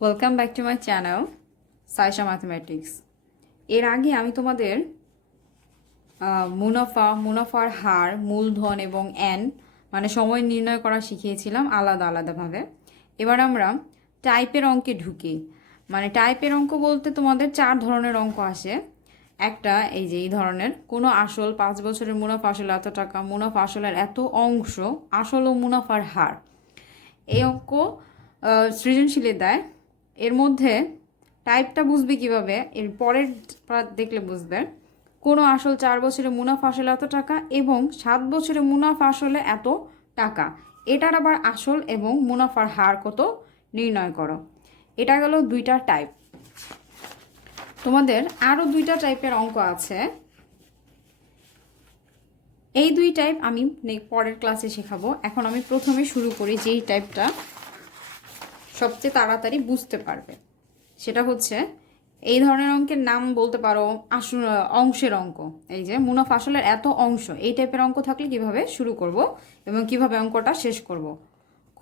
Welcome back to my channel Saisha mathematics. এর আগে আমি তোমাদের মুনাফার হার, মূলধন এবং এন মানে সময় নির্ণয় করা শিখিয়েছিলাম আলাদা আলাদাভাবে। এবার আমরা টাইপের অঙ্কে ঢুকি। মানে টাইপের অঙ্ক বলতে তোমাদের 4 ধরনের অঙ্ক আসে। একটা এই যে এই ধরনের, কোনো আসল 5 বছরের মুনাফা আসলে এত টাকা, মুনাফা আসলের এত অংশ, আসল ও মুনাফার হার। এই অঙ্ক সৃজনশীলে দেয়। এর মধ্যে টাইপটা বুঝবে কিভাবে, এর পরের দেখলে বুঝবে। কোনো আসল 4 বছরে মুনাফা আসলে এত টাকা এবং 7 বছরে মুনাফা আসলে এত টাকা, এটার আবার আসল এবং মুনাফার হার কত নির্ণয় করো। এটা গেল 2টা টাইপ। তোমাদের আরও 2টা টাইপের অঙ্ক আছে। এই 2 টাইপ আমি পরের ক্লাসে শেখাবো। এখন আমি প্রথমে শুরু করি যেই টাইপটা সবচেয়ে তাড়াতাড়ি বুঝতে পারবে। সেটা হচ্ছে এই ধরনের অঙ্কের নাম বলতে পারো অংশের অঙ্ক। এই যে মুনাফা আসলের এত অংশ, এই টাইপের অঙ্ক থাকলে কিভাবে শুরু করব এবং কিভাবে অঙ্কটা শেষ করব,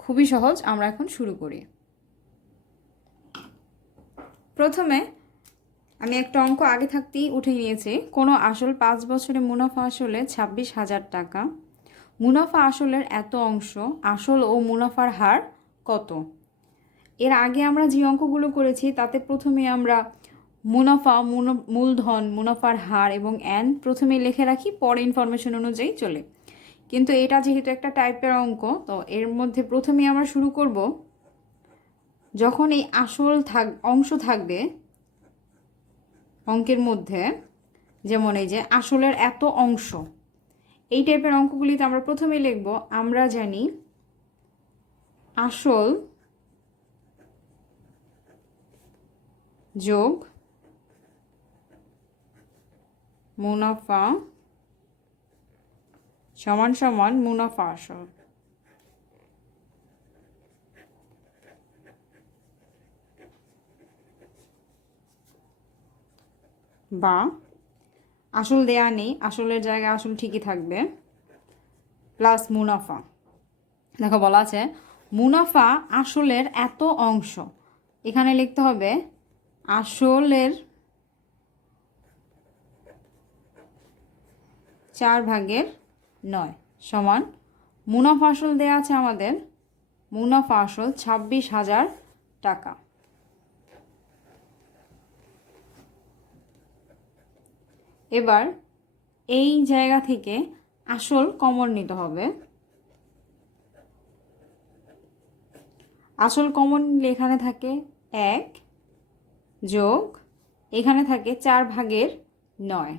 খুবই সহজ। আমরা এখন শুরু করি। প্রথমে আমি একটা অঙ্ক আগে থাকতেই উঠে নিয়েছি। কোনো আসল 5 বছরে মুনাফা আসলে 26,000 টাকা, মুনাফা আসলের এত অংশ, আসল ও মুনাফার হার কত। এর আগে আমরা যে অঙ্কগুলো করেছি তাতে প্রথমে আমরা মুনাফা, মূলধন, মুনাফার হার এবং এন প্রথমেই লিখে রাখি, পরে ইনফরমেশন অনুযায়ী চলে। কিন্তু এটা যেহেতু একটা টাইপের অঙ্ক, তো এর মধ্যে প্রথমেই আমরা শুরু করব যখন এই আসল অংশ থাকবে অঙ্কের মধ্যে, যেমন এই যে আসলের এত অংশ, এই টাইপের অঙ্কগুলিতে আমরা প্রথমেই লিখব, আমরা জানি আসল যোগ মুনাফা সমান সমান মুনাফা আসল। বা আসল দেয়া নেই, আসলের জায়গায় আসল ঠিকই থাকবে, প্লাস মুনাফা। দেখো বলা আছে মুনাফা আসলের এত অংশ, এখানে লিখতে হবে আসলের 4/9 সমান মুনাফা আসল দেয়া আছে আমাদের, মুনাফা আসল 26,000 টাকা। এবার এই জায়গা থেকে আসল কমন নিতে হবে। আসল কমন নিলে এখানে থাকে 1 যোগ এখানে থাকে 4/9।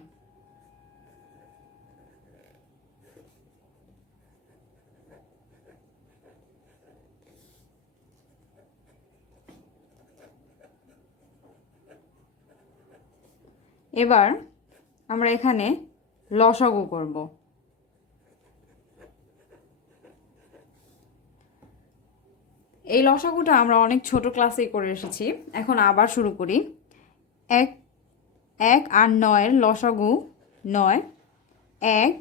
এবার আমরা এখানে লসাগু করব। এই লসাগুটা আমরা অনেক ছোট ক্লাসেই করে এসেছি, এখন আবার শুরু করি। 1 আর 9 লসাগু 9। 1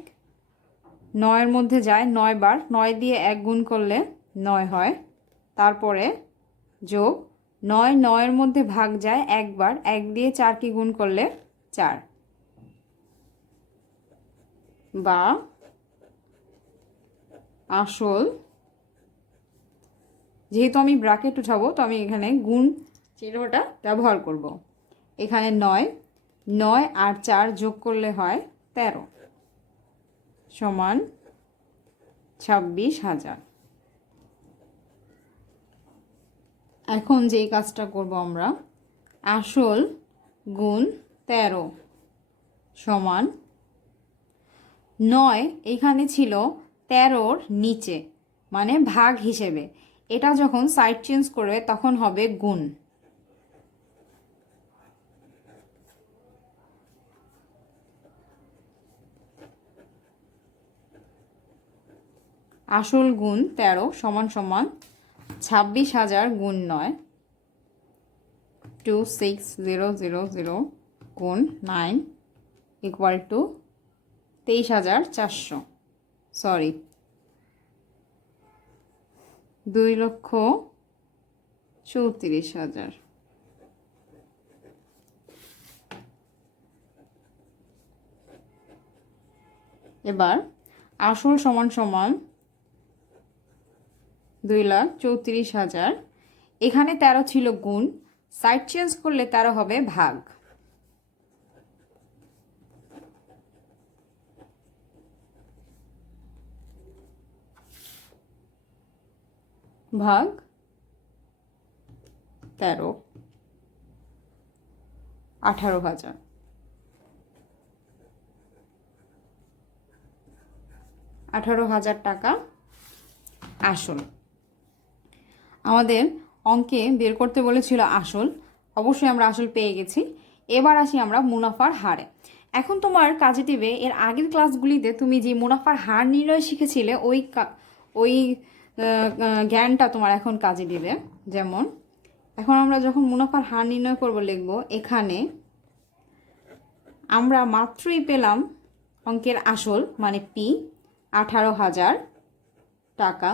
9-এর মধ্যে যায় 9 বার, 9 দিয়ে 1 গুণ করলে 9 হয়। তারপরে যোগ 9 9-এর মধ্যে ভাগ যায় 1 বার, 1 দিয়ে 4কে গুণ করলে 4। বা আসল, যেহেতু আমি ব্র্যাকেট উঠাবো তো আমি এখানে গুণ চিহ্নটা ব্যবহার করব। এখানে 9 আর 4 যোগ করলে হয় 13 সমান 26,000। এখন যেই কাজটা করব আমরা, আসল গুণ 13 সমান 9 এখানে ছিল 13-র নিচে, মানে ভাগ হিসেবে। এটা যখন সাইড চেঞ্জ করবে তখন হবে গুণ। আসল গুণ 13 সমান সমান 26,000 গুণ 9, 26000 গুণ 9 ইকুয়াল টু 23,400, সরি 2,40,000 34,000। এবার আসল সমান সমান 2,34,000। এখানে 13 ছিল গুণ, সাইড চেঞ্জ করলে 13 হবে ভাগ। ভাগ 13, 18,000। 18,000 টাকা আসল। আমাদের অঙ্কে বের করতে বলেছিল আসল, অবশ্যই আমরা আসল পেয়ে গেছি। এবার আসি আমরা মুনাফার হারে। এখন তোমার কাজে দিবে এর আগের ক্লাসগুলিতে তুমি যে মুনাফার হার নির্ণয় শিখেছিলে ওই জ্ঞানটা তোমার এখন কাজে দিবে। যেমন এখন আমরা যখন মুনাফার হার নির্ণয় করব, লিখব এখানে আমরা মাত্রই পেলাম অঙ্কের আসল মানে পি 18,000 টাকা।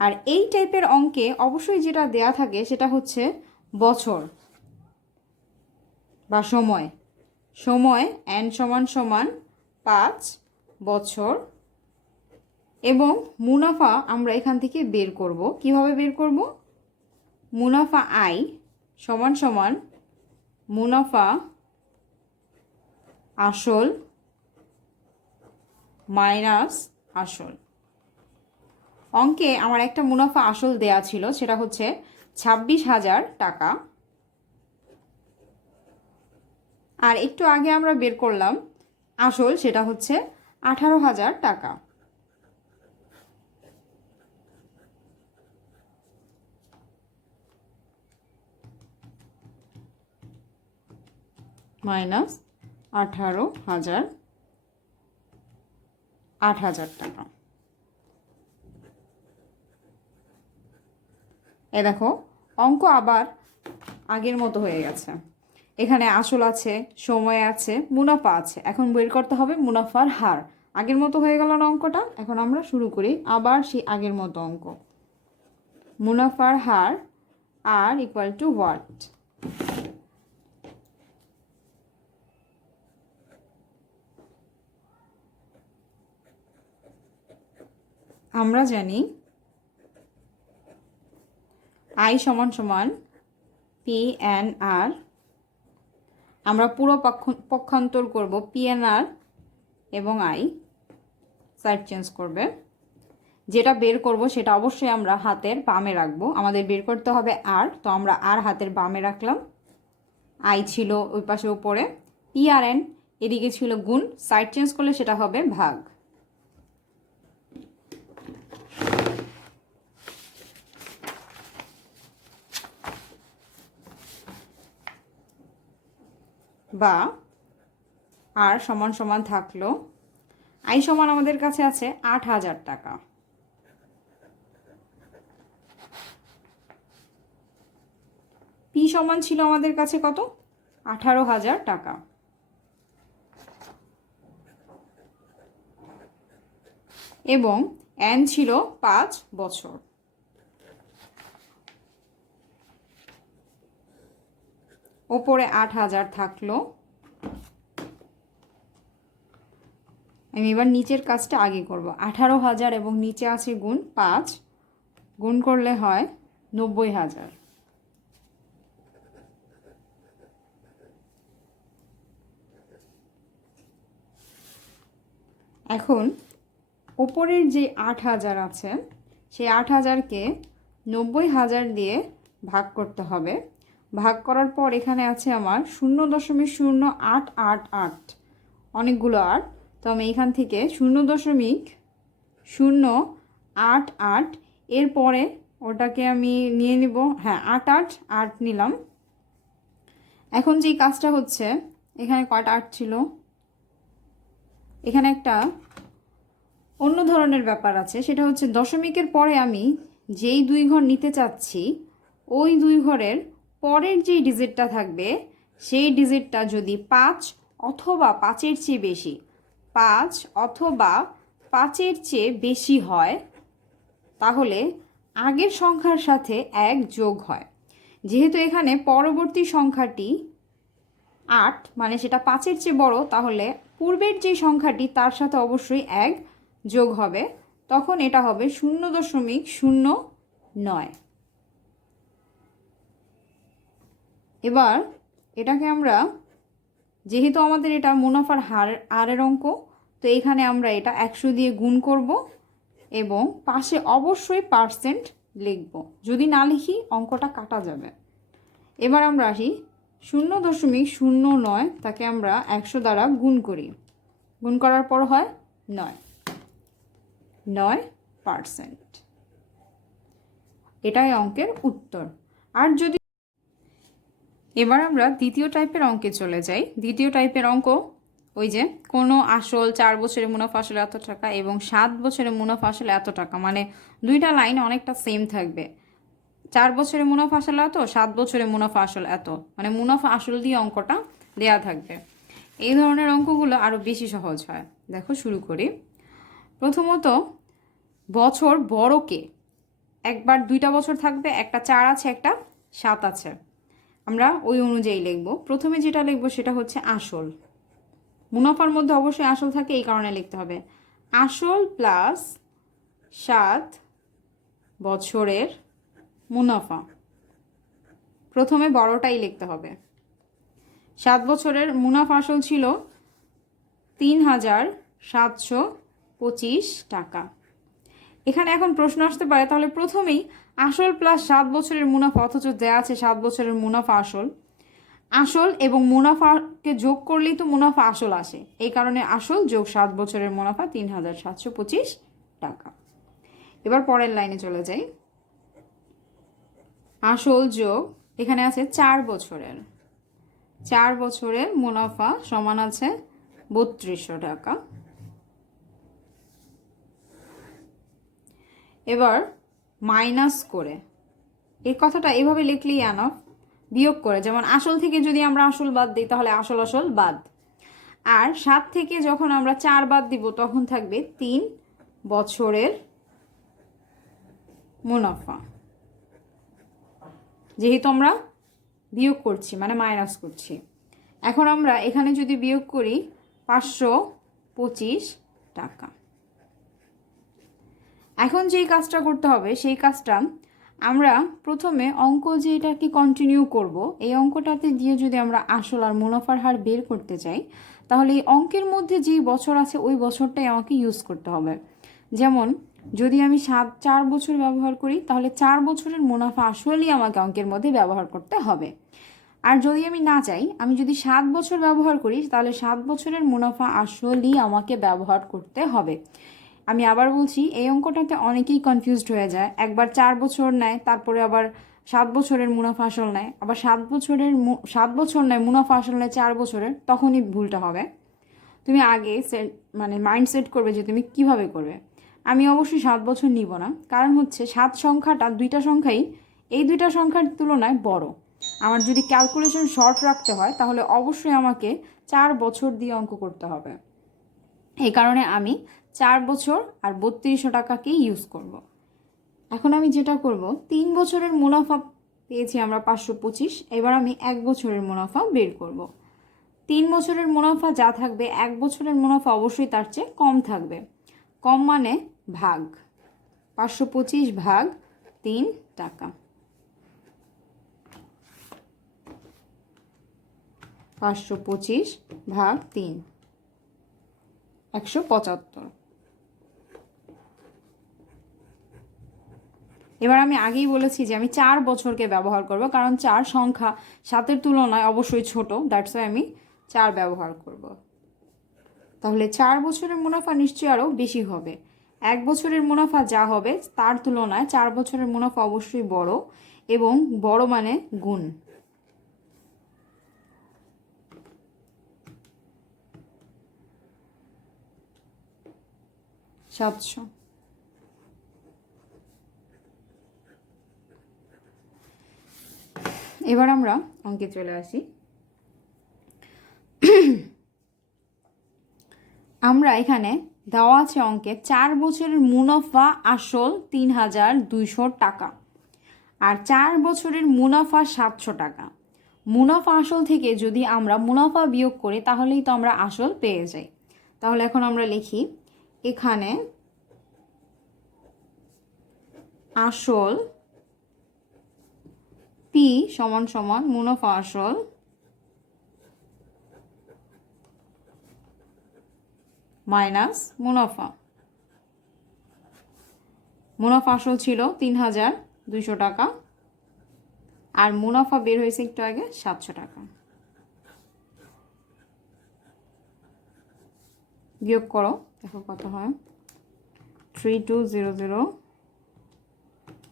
আর এই টাইপের অঙ্কে অবশ্যই যেটা দেয়া থাকে সেটা হচ্ছে বছর বা সময়। সময় n সমান সমান 5 বছর। এবং মুনাফা আমরা এখান থেকে বের করব। কিভাবে বের করব? মুনাফা আই সমান সমান মুনাফা আসল মাইনাস আসল। অঙ্কে আমার একটা মুনাফা আসল দেয়া ছিল, সেটা হচ্ছে 26,000 টাকা। আর একটু আগে আমরা বের করলাম আসল, সেটা হচ্ছে 18,000 টাকা। মাইনাস 18,000, 8,000 টাকা। এ দেখো অঙ্ক আবার আগের মতো হয়ে গেছে। এখানে আসল আছে, সময় আছে, মুনাফা আছে। এখন বের করতে হবে মুনাফার হার। আগের মতো হয়ে গেল না অঙ্কটা? এখন আমরা শুরু করি আবার সেই আগের মতো অঙ্ক। মুনাফার হার আর ইকুয়াল টু হোয়াট? আমরা জানি আই সমান সমান পি এন আর। আমরা পুরো পক্ষান্তর করব পি এন আর এবং আই, সাইড চেঞ্জ করবে। যেটা বের করব সেটা অবশ্যই আমরা হাতের বামে রাখবো। আমাদের বের করতে হবে আর, তো আমরা আর হাতের বামে রাখলাম। আই ছিল ওই পাশে উপরে, পি আর এন এদিকে ছিল গুণ, সাইড চেঞ্জ করলে সেটা হবে ভাগ। বা আর সমান সমান থাকলো, আই সমান আমাদের কাছে আছে 8,000 টাকা। পি সমান ছিল আমাদের কাছে কত? 18,000 টাকা। এবং এন ছিল 5 বছর। ওপরে 8,000 থাকলো। আমি এবার নিচের কাজটা আগে করব। 18,000 এবং নিচে আছে গুণ 5, গুণ করলে হয় 90,000। এখন ওপরের যে 8,000 আছে সেই 8,000কে 90,000 দিয়ে ভাগ করতে হবে। ভাগ করার পর এখানে আছে আমার 0.0888, অনেকগুলো 8। তো আমি এখান থেকে 0.088 এরপরে ওটাকে আমি নিয়ে নিব। হ্যাঁ, 8 নিলাম। এখন যেই কাজটা হচ্ছে, এখানে কয়টা 8 ছিল, এখানে একটা অন্য ধরনের ব্যাপার আছে। সেটা হচ্ছে দশমিকের পরে আমি যেই 2 ঘর নিতে চাচ্ছি, ওই 2 ঘরের পরের যেই ডিজিটটা থাকবে সেই ডিজিটটা যদি 5 অথবা 5-এর চেয়ে বেশি, 5 অথবা 5-এর চেয়ে বেশি হয়, তাহলে আগের সংখ্যার সাথে 1 যোগ হয়। যেহেতু এখানে পরবর্তী সংখ্যাটি 8, মানে সেটা 5-এর চেয়ে বড়, তাহলে পূর্বের যে সংখ্যাটি তার সাথে অবশ্যই 1 যোগ হবে। তখন এটা হবে 0.09। এবার এটাকে আমরা, যেহেতু আমাদের এটা মুনাফার হারের অঙ্ক, তো এখানে আমরা এটা 100 দিয়ে গুণ করব এবং পাশে অবশ্যই পার্সেন্ট লিখব। যদি না লিখি অঙ্কটা কাটা যাবে। এবার আমরা আসি 0.09, তাকে আমরা 100 দ্বারা গুণ করি। গুণ করার পর হয় 9%। এটাই অঙ্কের উত্তর। আর যদি এবার আমরা দ্বিতীয় টাইপের অঙ্কে চলে যাই। দ্বিতীয় টাইপের অঙ্ক ওই যে কোনো আসল 4 বছরের মুনাফা আসলে এত টাকা এবং 7 বছরের মুনাফা আসলে এত টাকা, মানে দুইটা লাইন অনেকটা সেম থাকবে। 4 বছরের মুনাফা আসলে এত, 7 বছরের মুনাফা আসলে এত, মানে মুনাফা আসল দিয়ে অঙ্কটা দেয়া থাকবে। এই ধরনের অঙ্কগুলো আরও বেশি সহজ হয়। দেখো শুরু করি। প্রথমত বছর বড়কে, একবার 2টা বছর থাকবে, একটা 4 আছে একটা 7 আছে। আমরা ওই অনুযায়ী লিখব। প্রথমে যেটা লিখব সেটা হচ্ছে আসল। মুনাফার মধ্যে অবশ্যই আসল থাকে, এই কারণে লিখতে হবে আসল প্লাস 7 বছরের মুনাফা। প্রথমে বড়টাই লিখতে হবে। 7 বছরের মুনাফা আসল ছিল 3,725 টাকা। এখানে এখন প্রশ্ন আসতে পারে, তাহলে প্রথমেই আসল প্লাস 7 বছরের মুনাফা, অথচ দেয়া আছে 7 বছরের মুনাফা আসল। আসল এবং মুনাফাকে যোগ করলেই তো মুনাফা আসল আসে, এই কারণে আসল যোগ 7 বছরের মুনাফা 3,725 টাকা। এবার পরের লাইনে চলে যাই। আসল যোগ এখানে আছে 4 বছরের, 4 বছরের মুনাফা সমান আছে 3200 টাকা। এবার মাইনাস করে, এই কথাটা এভাবে লিখলেই এনাফ। বিয়োগ করে, যেমন আসল থেকে যদি আমরা আসল বাদ দিই তাহলে আসল আসল বাদ। আর 7 থেকে যখন আমরা 4 বাদ দিব তখন থাকবে 3 বছরের মুনাফা। যেহেতু আমরা বিয়োগ করছি মানে মাইনাস করছি, এখন আমরা এখানে যদি বিয়োগ করি 525 টাকা। এখন যেই কাজটা করতে হবে সেই কাজটা আমরা প্রথমে অঙ্ক যে এটাকে কন্টিনিউ করব, এই অঙ্কটাতে দিয়ে যদি আমরা আসল আর মুনাফার হার বের করতে চাই, তাহলে এই অঙ্কের মধ্যে যেই বছর আছে ওই বছরটাই আমাকে ইউজ করতে হবে। যেমন যদি আমি 4 বছর ব্যবহার করি, তাহলে 4 বছরের মুনাফা আসলেই আমাকে অঙ্কের মধ্যে ব্যবহার করতে হবে। আর যদি আমি না চাই, আমি যদি 7 বছর ব্যবহার করি, তাহলে 7 বছরের মুনাফা আসলেই আমাকে ব্যবহার করতে হবে। আমি আবার বলছি, এই অঙ্কটাতে অনেকেই কনফিউজড হয়ে যায়। একবার 4 বছর নেয়, তারপরে আবার 7 বছরের মুনাফা আসল নেয়, আবার 7 বছর নেয় মুনাফা আসল নেয় 4 বছরের, তখনই ভুলটা হবে। তুমি আগে মানে মাইন্ড সেট করবে যে তুমি কিভাবে করবে। আমি অবশ্যই 7 বছর নিব না, কারণ হচ্ছে 7 সংখ্যাটা দুইটা সংখ্যাই এই দুইটা সংখ্যার তুলনায় বড়। আমার যদি ক্যালকুলেশন শর্ট রাখতে হয় তাহলে অবশ্যই আমাকে 4 বছর দিয়ে অঙ্ক করতে হবে। এই কারণে আমি 4 বছর আর 3200 টাকাকেই ইউজ করব। এখন আমি যেটা করব, 3 বছরের মুনাফা পেয়েছি আমরা 525। এবার আমি 1 বছরের মুনাফা বের করব। 3 বছরের মুনাফা যা থাকবে 1 বছরের মুনাফা অবশ্যই তার চেয়ে কম থাকবে। কম মানে ভাগ, 525 ভাগ 3 টাকা। 525 ভাগ 3, 175। এবার আমি আগেই বলেছি যে আমি 4 বছরকে ব্যবহার করব, কারণ 4 সংখ্যা 7-এর তুলনায় অবশ্যই ছোট, দ্যাটস ওয়াই আমি 4 ব্যবহার করব। তাহলে 4 বছরের মুনাফা নিশ্চয়ই আরও বেশি হবে। 1 বছরের মুনাফা যা হবে তার তুলনায় 4 বছরের মুনাফা অবশ্যই বড়, এবং বড় মানে গুণ। সাতশো। এবার আমরা অঙ্কে চলে আসি। আমরা এখানে দেওয়া আছে অঙ্কে 4 বছরের মুনাফা আসল 3,200 টাকা আর 4 বছরের মুনাফা 700 টাকা। মুনাফা আসল থেকে যদি আমরা মুনাফা বিয়োগ করি তাহলেই তো আমরা আসল পেয়ে যাই। তাহলে এখন আমরা লিখি এখানে আসল পি সমান সমান মুনাফা আসল মাইনাস মুনাফা। মুনাফা আসল ছিল 3,200 টাকা আর মুনাফা বের হয়েছে একটু আগে 700 টাকা। বিয়োগ করো, দেখো কত হয়। 3200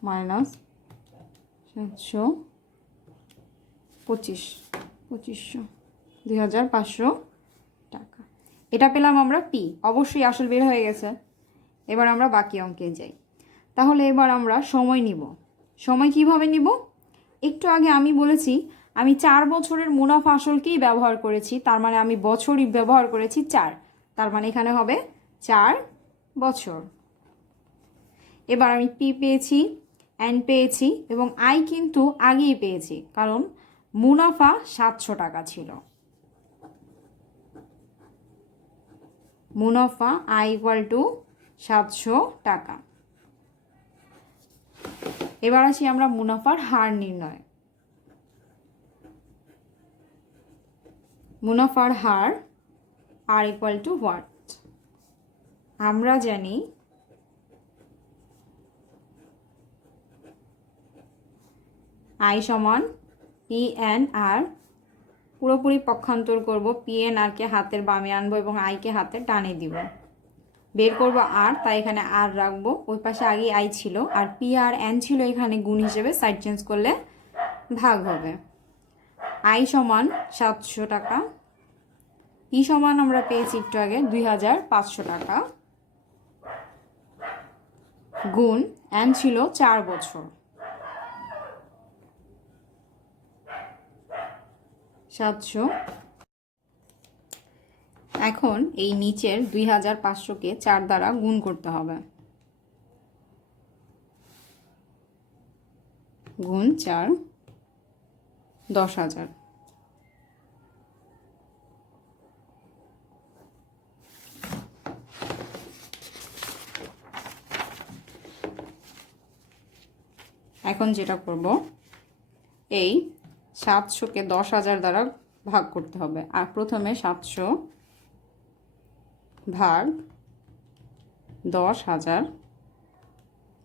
মাইনাস 725 2,500 টাকা। এটা পেলাম আমরা পি। অবশ্যই আসল বের হয়ে গেছে। এবার আমরা বাকি অঙ্কে যাই। তাহলে এবার আমরা সময় নিব। সময় কিভাবে নিব? একটু আগে আমি বলেছি আমি 4 বছরের মুনাফা আসলকেই ব্যবহার করেছি, তার মানে আমি বছরই ব্যবহার করেছি 4, তার মানে এখানে হবে 4 বছর। এবার আমি পি পেয়েছি, এন পেয়েছি এবং আই কিন্তু আগেই পেয়েছি, কারণ মুনাফা 700 টাকা ছিল। মুনাফা আই ইকুয়াল টু 700 টাকা। এবার আসি আমরা মুনাফার হার নির্ণয়। মুনাফার হার আর ইকুয়াল টু হোয়াট? আমরা জানি আই সমান পি এন আর, পুরোপুরি পক্ষান্তর করব, পি এন আরকে হাতের বামে আনবো এবং আইকে হাতের ডানে দিব। বের করব আর, তাই এখানে আর রাখবো, ওই পাশে আগেই আই ছিল আর পি আর এন ছিল এখানে গুণ হিসেবে, সাইড চেঞ্জ করলে ভাগ হবে। আই সমান 700 টাকা, পি সমান আমরা পেয়েছি একটু আগে 2,500 টাকা, গুণ এন ছিল 4 বছর 700। এখন এই নিচের 2,500কে 4 দ্বারা গুণ করতে হবে। গুণ 4 10,000। এখন যেটা করব, এই 700কে 10,000 দ্বারা ভাগ করতে হবে। আর প্রথমে 700 ভাগ 10,000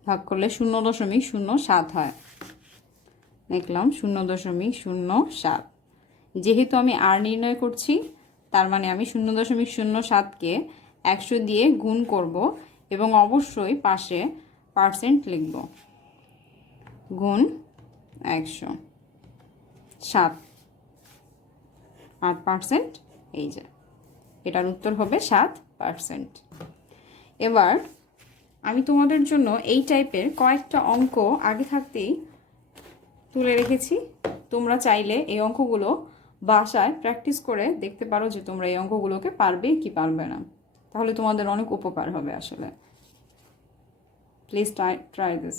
ভাগ করলে 0.07 হয়। দেখলাম 0.07। যেহেতু আমি আর নির্ণয় করছি, তার মানে আমি 0.07কে 100 দিয়ে গুণ করব এবং অবশ্যই পাশে পার্সেন্ট লিখব। গুণ 100 7 8%, এই যে এটার উত্তর হবে 7%। এবার আমি তোমাদের জন্য এই টাইপের কয়েকটা অঙ্ক আগে থাকতেই তুলে রেখেছি। তোমরা চাইলে এই অঙ্কগুলো বাসায় প্র্যাকটিস করে দেখতে পারো যে তোমরা এই অঙ্কগুলোকে পারবে কি পারবে না। তাহলে তোমাদের অনেক উপকার হবে আসলে। Please try this.